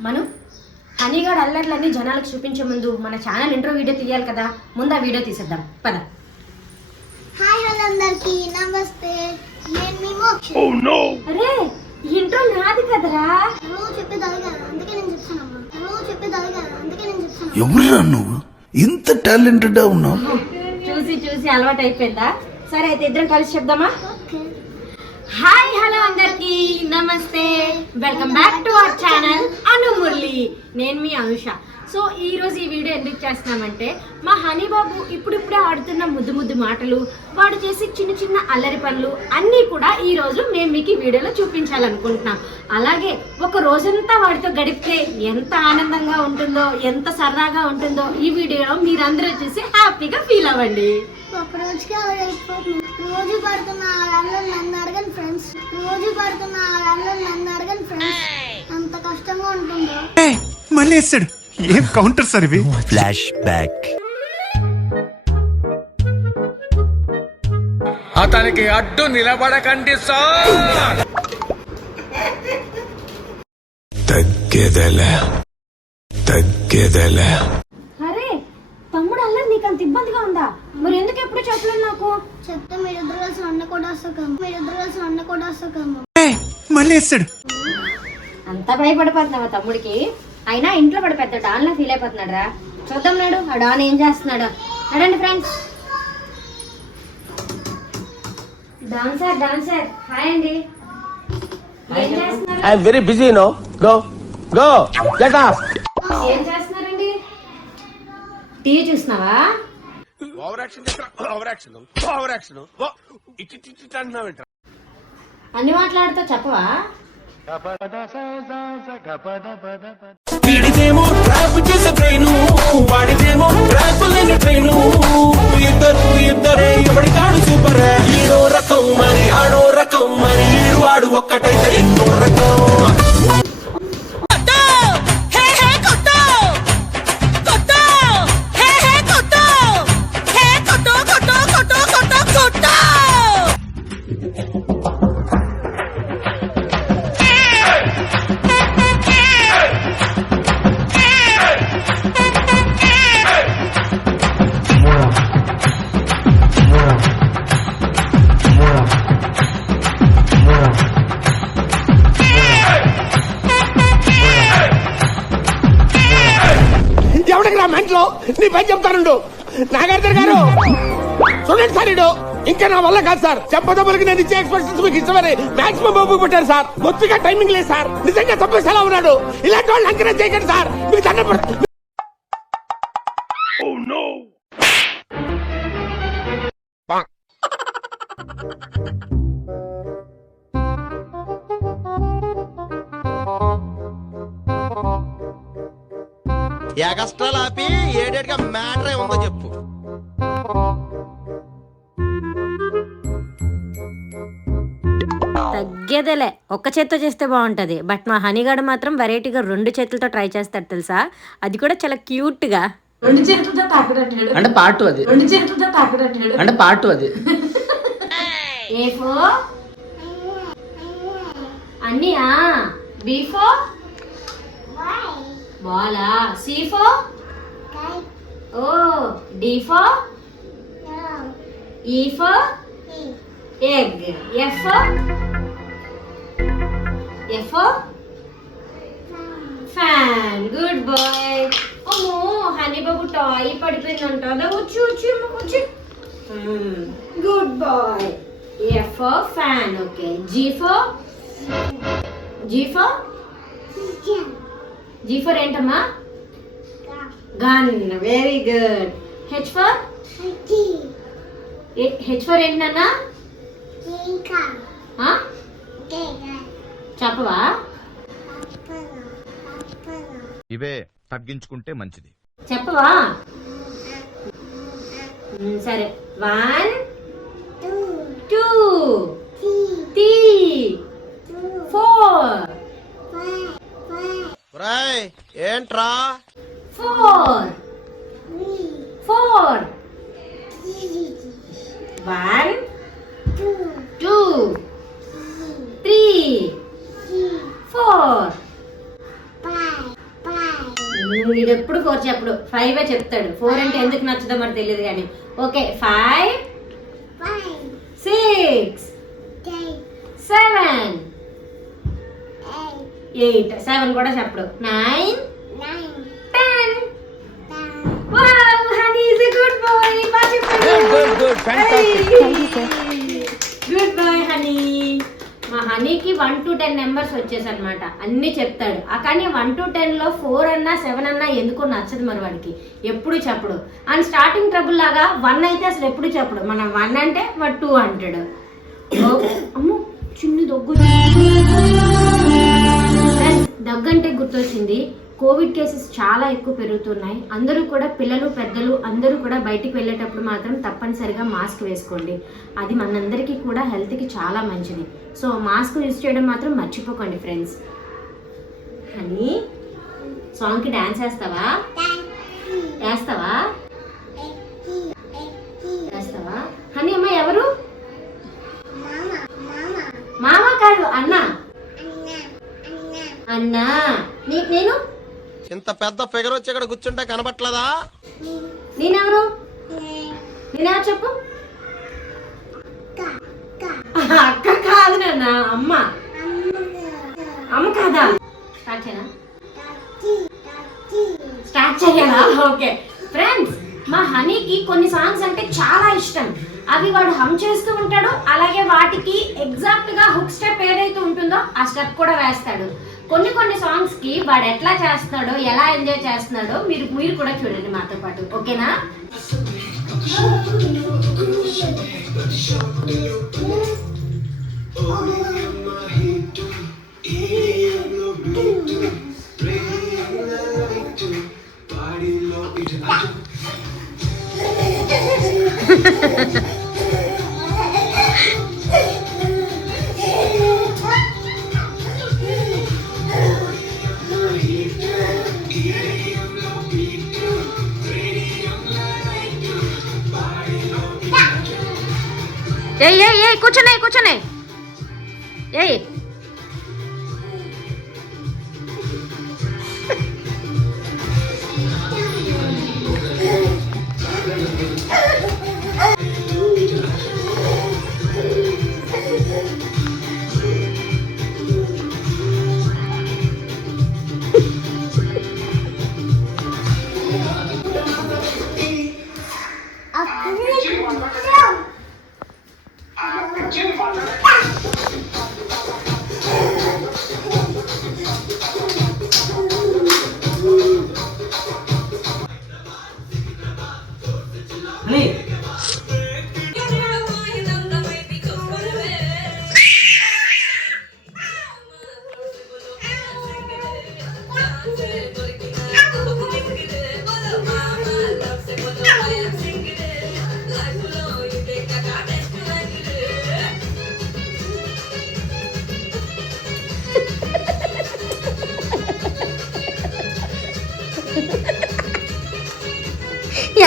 మనం హనీగాడ్ అల్లర్లన్నీ జనాలకు చూపించే ముందు మన ఛానల్ ఇంట్రో వీడియో తీయాలి కదా ముందు ఆ వీడియో తీసేద్దాం. పద. హాయ్ హలో అందరికి నమస్తే. నేను మీ మోక్ష. అరే ఇంట్రో నాది కదరా? హలో చెప్పేది అడిగా అందుకే నేను చెప్తానమ్మా హలో చెప్పేది అడిగా అందుకే నేను ఎవరురా నువ్వు? ఇంత టాలెంటెడ్ ఉన్నావు? చూసి చూసి అలవాటు అయిపోయిందా సరే అయితే ఇద్దరం కలిసి చెప్దామా? ఓకే. హాయ్ హలో అందరికి. నమస్తే. Welcome back to our channel Anumurali నేను మీ అనుష. సో ఈ రోజు ఈ వీడియో ఎందుకు చేస్తున్నామంటే మా హనీ బాబు ఇప్పుడిప్పుడే ఆడుతున్న ముద్దు ముద్దు మాటలు వాడు చేసే చిన్న చిన్న అల్లరి పనులు అన్నీ కూడా ఈ రోజు మేము మీకు ఈ వీడియోలో చూపించాలనుకుంటున్నాం. అలాగే ఒక రోజంతా వాడితో గడిపితే ఎంత ఆనందంగా ఉంటుందో ఎంత సరదాగా ఉంటుందో ఈ వీడియోలో మీరందరూ చూసి హ్యాపీగా ఫీల్ అవ్వండి. ఒక రోజుకి అలా అయిపోతుంది రోజు పడుతున్న ఆ రంగులు నన్ను అడగని ఫ్రెండ్స్. రోజు పడుతున్న ఆ రంగులు నన్ను అడగని ఫ్రెండ్స్. అంత కష్టంగా ఉంటుందో. మళ్ళీ వేస్తాడు. ఏం కౌంటర్ సార్ ఇవి? ఫ్లాష్ బ్యాక్ అతనికి అడ్డు నిలబడకండి సార్. తగ్గేదలే. తగ్గేదలే అరే తమ్ముడు అల్లరి నీకు అంత ఇబ్బందిగా ఉందా? మరి ఎందుకు ఎప్పుడు చెప్పలేదు నాకు? చెప్తే మీరిద్దరు కలిసి నన్ను కూడా వస్తాకమ్మ మీరిద్దరు కలిసి నన్ను కూడా వస్తాకమ్మ మళ్ళీ వేస్తాడు అంత భయపడిపోతున్నావా తమ్ముడికి? అయినా ఇంట్లో పడి పెద్ద డాన్ లా ఫీల్ అయిపోతున్నాడు రా చూద్దాం నాడు ఆ డాన్ ఏం చేస్తున్నాడు. నడండి ఫ్రెండ్స్ డాన్సర్ డాన్సర్ హాయ్ అండి. ఏం చేస్తున్నారు? I'm very busy no go go get off ఏం చేస్తున్నారండి ఇటు అంటున్నావేంట్రా? అన్ని మాట్లాడుతూ చెప్పవా? వీడిదేమో ట్రాప్ చేసే ట్రైను వాడిదేమో ట్రాప్ లేని ట్రైను ఇద్దరు ఇద్దరే ఎవడి కాడు చూడండి సార్ ఇడు ఇంకా నా వల్ల కాదు సార్. చెప్పదబ్బులకి నేను ఇచ్చే మీకు ఇష్టమని మాక్సిమం బాబు పెట్టారు సార్. బొత్తిగా టైమింగ్ లేదు సార్. నిజంగా తప్పేసి ఎలా ఉన్నాడు. ఇలాంటి వాళ్ళు ఎంకరేజ్ చేయకండి సార్. మీకు దండం ఎగస్ట్రాలు ఆపి ఏడేటిగా మ్యాటర్ ఉందో చెప్పు. తగ్గేదేలే ఒక్క చేత్తో చేస్తే బాగుంటది. బట్ మా హనీగాడు మాత్రం వెరైటీగా రెండు చేతులతో ట్రై చేస్తాడు తెలుసా? అది కూడా చాలా క్యూట్గా రెండు చేతులతో తాకడంటాడు. అంటే పార్ట్ అది. రెండు చేతులతో అంటే పార్ట్ అది. ఏ ఫో అన్నీయా? బీ ఫో బాలా? సి ఫో ఓ D for E for egg F F fan good boy అమ్మో హనీ బాబు టాయ్ పడిపోయిందంట. అదే వచ్చి వచ్చి వచ్చి. Good boy F fan okay G for G for G for ఏంటమ్మా? Gun very good H for H for ఏంటన్నా? చెప్పవా? ఇవే తగ్గించుకుంటే మంచిది. చెప్పవా? సరే. One two three four. ఏంట్రా? ఫోర్. ఫోర్ చెప్పడు ఫైవ్ చెప్తాడు. ఫోర్ అంటే ఎందుకు నచ్చదో మరి తెలియదు కానీ. Okay five six seven eight seven కూడా చెప్పడు. Nine ten wow honey good boy బాగా Good, good, fantastic. Good boy honey మా వన్ టు టెన్ నెంబర్స్ వచ్చేసి అనమాట అన్ని చెప్తాడు. ఆ కానీ వన్ టు టెన్లో ఫోర్ అన్నా సెవెన్ అన్నా ఎందుకో నచ్చదు మరి వాడికి. ఎప్పుడు చెప్పడు. అండ్ స్టార్టింగ్ ట్రబుల్ లాగా వన్ అయితే అసలు ఎప్పుడు చెప్పడు. మనం వన్ అంటే వాడు టూ అంటాడు. అమ్మో చిన్న దగ్గు. దగ్గంటే గుర్తొచ్చింది. కోవిడ్ కేసెస్ చాలా ఎక్కువ పెరుగుతున్నాయి. అందరూ కూడా పిల్లలు పెద్దలు అందరూ కూడా బయటికి వెళ్ళేటప్పుడు మాత్రం తప్పనిసరిగా మాస్క్ వేసుకోండి. అది మనందరికీ కూడా హెల్త్కి చాలా మంచిది. సో మాస్క్ యూజ్ చేయడం మాత్రం మర్చిపోకండి ఫ్రెండ్స్. అని సాంగ్కి డ్యాన్స్ వేస్తావా? వేస్తావా? వేస్తావా? హనీ అమ్మ ఎవరు? మామ కాదు అన్న. అన్న అన్న. అన్నా నీ నేను? ఇంత పెద్ద ఫిగర్ వచ్చి ఇక్కడ కూర్చుంటే కనబట్లేదా నేనెవరు? నేనెవరు చెప్పు. అక్క కాదు నాన్న అమ్మ. అమ్మ కాదా? స్టార్ట్ చేయనా? స్టార్ట్ చేయాలా? ఓకే. ఫ్రెండ్స్ మా హనీకి కొన్ని సాంగ్స్ అంటే చాలా ఇష్టం. అవి వాడు హమ్ చేస్తూ ఉంటాడు అలాగే వాటికి ఎగ్జాక్ట్గా హుక్ స్టెప్ ఏదైతే ఉంటుందో ఆ స్టెప్ కూడా వేస్తాడు. కొన్ని కొన్ని సాంగ్స్కి వాడు ఎట్లా చేస్తున్నాడో ఎలా ఎంజాయ్ చేస్తున్నాడో మీరు మీరు కూడా చూడండి మాతో పాటు. ఓకేనా? ఏయ్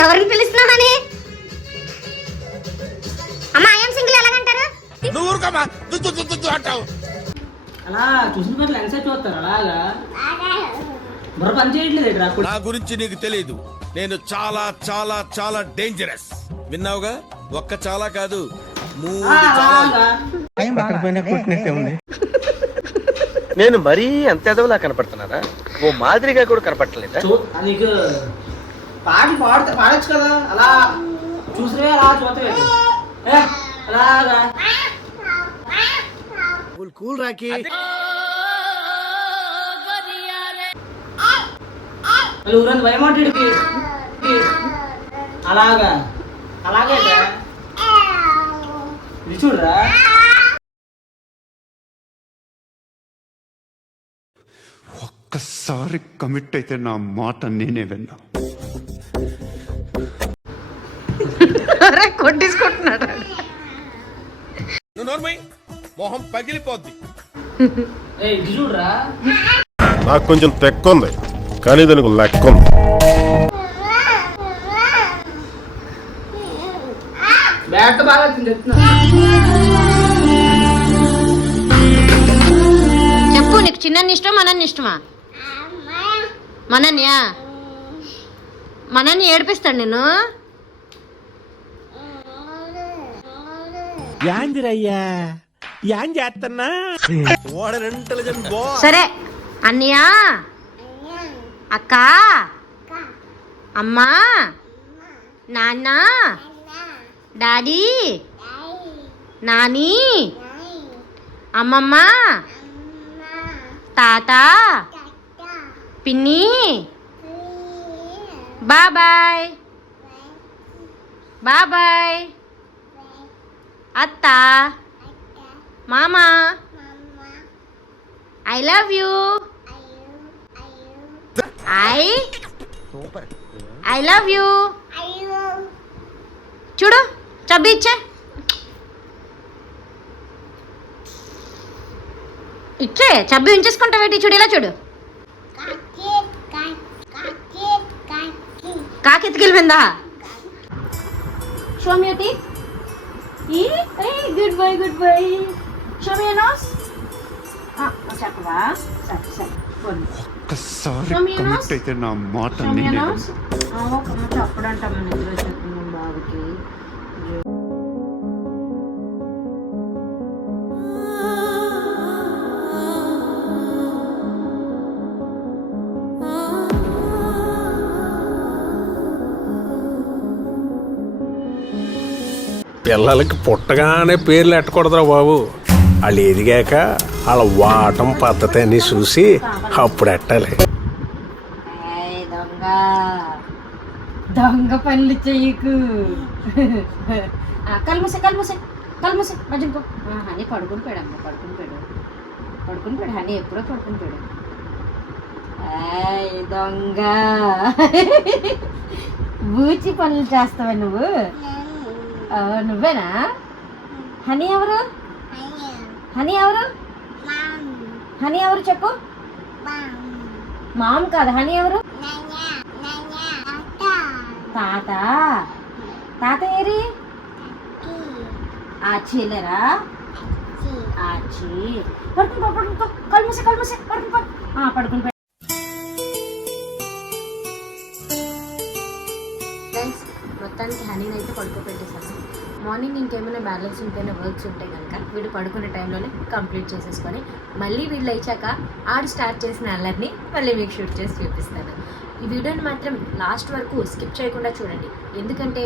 ఎవరిని పిలుస్తున్నానని అమ్మా ఐఎమ్ సింగిల్ ఎలాగంటారు? నువ్వు ఊరుకోమా దుద్దు దుద్దు దుద్దు అంటావు. అలా చూసిన పట్ల చూస్తారు అలాగా బుర్ర పని చేయట్లేదు నా గురించి నీకు తెలియదు నేను చాలా చాలా చాలా డేంజరస్ విన్నావుగా? ఒక్క చాలా కాదు మూడు నేను మరీ అంత ఎదవలా కనపడుతున్నారా ఓ మాదిరిగా కూడా కనపడలేదా పాటలు పాడుతా పాడొచ్చు కదా. అలా చూసినవే అలా చూస్తే అలాగా. కూల్ రాకి. ఊరంత భయమాటాడికి అలాగా. అలాగే ఇది చూడరా? ఒక్కసారి కమిట్ అయితే నా మాట నేనే విన్నా. మొహం పగిలిపోద్ది. నాకు కొంచెం తెక్క ఉంది కానీ దానికి లెక్క ఉంది చెప్పు నీకు చిన్న ఇష్టం మన ఇష్టమా? మనన్యా? మనని ఏడిపిస్తాడు నేను యాందిరయ్యా. చేస్తున్నా సరే అన్నయ్య. అక్క. అమ్మా. నాన్న. డాడీ. నాని. అమ్మమ్మ. తాత. పిన్ని. బాబాయ్ బాబాయ్ అత్త. మామ. I love you. I. I love you. చూడు చబ్బి ఇచ్చే. ఇచ్చే చబ్బి ఉంచేసుకుంటా పెట్టి చూడు ఇలా చూడు. కాకి ఎత్తుకెళ్ళిపోయిందా? Show మ్యూటీ goodbye goodbye show me nose చెప్పవా సరే సరే. ఒక్కసారి కమిట్. అయితే నా మాట నేనే ఒక మాట అప్పుడంటా మన నిద్ర వచ్చినప్పుడు బాబుకి. పిల్లలకి పుట్టగానే పేర్లు ఎట్టకూడదురా బాబు. వాళ్ళు ఎదిగాక వాళ్ళ వాటం పద్ధతి అని చూసి అప్పుడు ఎట్టాలి? దొంగ. దొంగ పనులు చెయ్యకు కల్మసే కల్మసే కల్మసే మధ్యకో హనీ పడుకుని పోయాడు అమ్మ పడుకుని పోయాడు. పడుకుని పోయాడు హనీ ఎప్పుడో పడుకుని పోయాడు. దొంగ. బూచి పనులు చేస్తావా నువ్వు? నువ్వేనా? హనీ ఎవరు? హనీ ఎవరు? హనీ ఎవరు చెప్పు. మామ్ కాదు హనీ ఎవరు? తాత. తాత ఏరి? ఆచి వెళ్ళారా ఆచి పడుకుని పో పడుకుని కళ్ళు మూసి కళ్ళు మూసి పడుకుని పో ఆ, పడుకుని పో మొత్తానికి హనీని అయితే పడుకోబెట్టేసాను మార్నింగ్ ఇంకేమైనా బ్యాలెన్స్ ఉంటేనే వర్క్స్ ఉంటే కనుక వీడు పడుకునే టైంలోనే కంప్లీట్ చేసేసుకొని మళ్ళీ వీళ్ళు లేచాక ఆడు స్టార్ట్ చేసిన అల్లర్ని మళ్ళీ మీకు షూట్ చేసి చూపిస్తాను. ఈ వీడియోని మాత్రం లాస్ట్ వరకు స్కిప్ చేయకుండా చూడండి. ఎందుకంటే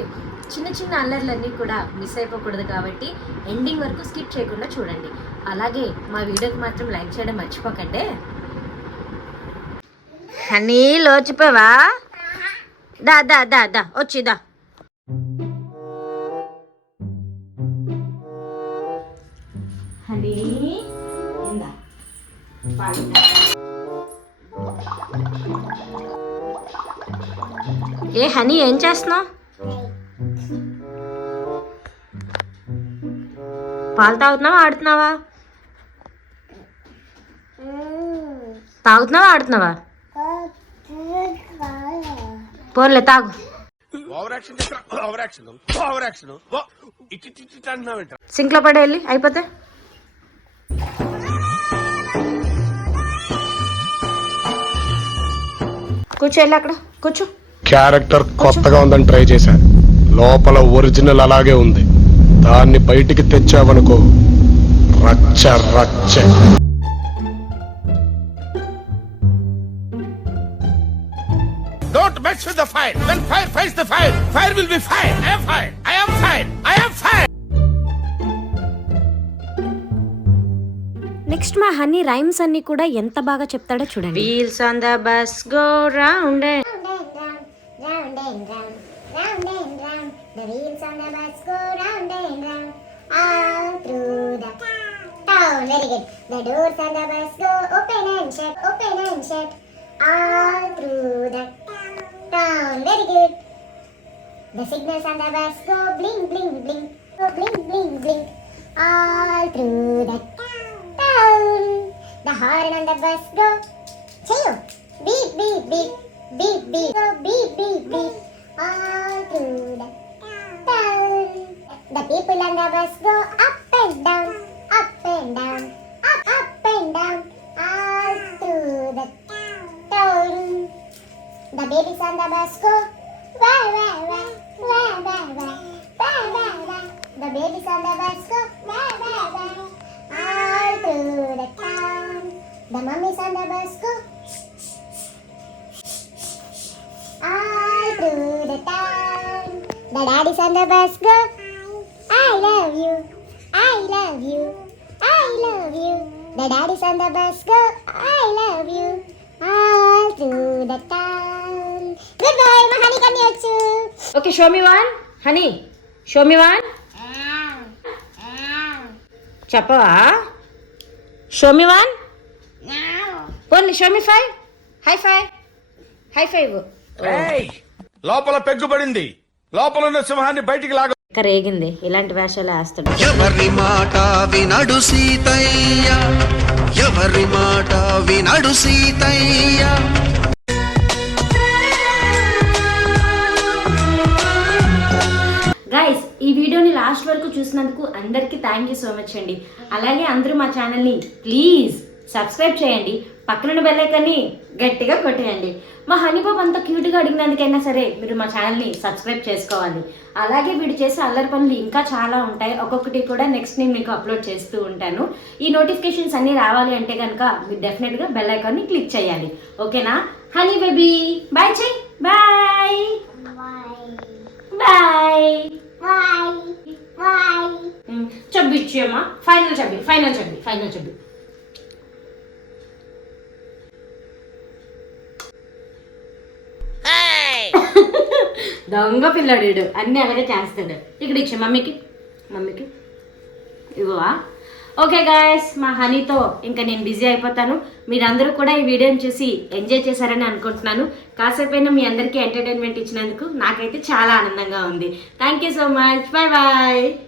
చిన్న చిన్న అల్లర్లన్నీ కూడా మిస్ అయిపోకూడదు కాబట్టి ఎండింగ్ వరకు స్కిప్ చేయకుండా చూడండి. అలాగే మా వీడియోకి మాత్రం లైక్ చేయడం మర్చిపోకండి. హనీ లోచిపోవా? దా దా దా దా వచ్చి ఏ హనీ ఏం చేస్తున్నావు? పాలు తాగుతున్నావా ఆడుతున్నావా? తాగుతున్నావా ఆడుతున్నావా? పోర్లే తాగు. ఓవర్ యాక్షన్ ఓవర్ యాక్షన్ కూర్చో వెళ్ళి అక్కడ కూర్చో క్యారెక్టర్ కొత్తగా ఉందని ట్రై చేశాను లోపల ఒరిజినల్ అలాగే ఉంది దాన్ని బయటికి తెచ్చావనుకో రచ్చ రచ్చ Don't mess with the fire. When fire fights the fire, fire will be fire. I am fire. I am fire. I am fire. Next మా హనీ రైమ్స్ అన్ని కూడా ఎంత బాగా చెప్తాడో చూడండి wheels on the bus go round Round and round, round and round, the wheels on the bus go round and round, all through the town. Very good. The doors on the bus go open and shut, open and shut, all through the town. Very good. The signals on the bus go blink, blink, blink, go blink, blink, blink, all through the town. The horn on the bus go Chayo. Beep, beep, beep. Beep, beep. Go beep, beep, beep. All through the town. The people on the bus go up and down. Up and down. Up, up and down. All through the town. The babies on the bus go. Amisanda Basco. All through the town. the daddy Sanda Basco. I love you, I love you, I love you. The daddy Sanda Basco, I love you. All through the time. Goodbye, Mahani Kanyachu. Okay, show me one. Honey, show me one. చెప్పవా Show me one. Only show me five high five high five లోపల పెగ్గుపడింది లోపల ఉన్న సింహాన్ని బయటికి లాగ. రేగింది. ఇలాంటి వేషాలు వేస్తాడు. ఎవరి మాట వినడు సీతయ్య? ఎవరి మాట వినడు సీతయ్య? గైస్ ఈ వీడియోని లాస్ట్ వరకు చూసినందుకు అందరికీ థ్యాంక్ యూ సో మచ్ అండి. అలాగే అందరూ మా ఛానల్ని ప్లీజ్ సబ్స్క్రైబ్ చేయండి. పక్కన బెల్లైకన్ని గట్టిగా కొట్టేయండి. మా హనీబాబు అంత క్యూట్గా అడిగినందుకైనా సరే మీరు మా ఛానల్ని సబ్స్క్రైబ్ చేసుకోవాలి. అలాగే వీడు చేసే అల్లరి పనులు ఇంకా చాలా ఉంటాయి. ఒక్కొక్కటి కూడా నెక్స్ట్ నేను మీకు అప్లోడ్ చేస్తూ ఉంటాను. ఈ నోటిఫికేషన్స్ అన్నీ రావాలి అంటే కనుక మీరు డెఫినెట్గా బెల్ ఐకాన్ని క్లిక్ చేయాలి. ఓకేనా? హనీ బేబీ బాయ్ చెయ్. బాయ్ బాయ్ బాయ్ బాయ్ చబ్బి ఇచ్చేయమ్మా. ఫైనల్ చబ్బి ఫైనల్ చబ్బి ఫైనల్ చబ్బి. దొంగ పిల్లాడు వీడు. అన్నీ అలాగే చేస్తాడు ఇక్కడ ఇచ్చి మమ్మీకి. మమ్మీకి. ఇవ్వవా? ఓకే గాయస్ మా హనీతో ఇంకా నేను బిజీ అయిపోతాను. మీరందరూ కూడా ఈ వీడియోని చూసి ఎంజాయ్ చేశారని అనుకుంటున్నాను. కాసేపైనా మీ అందరికీ ఎంటర్టైన్మెంట్ ఇచ్చినందుకు నాకైతే చాలా ఆనందంగా ఉంది. Thank you so much bye bye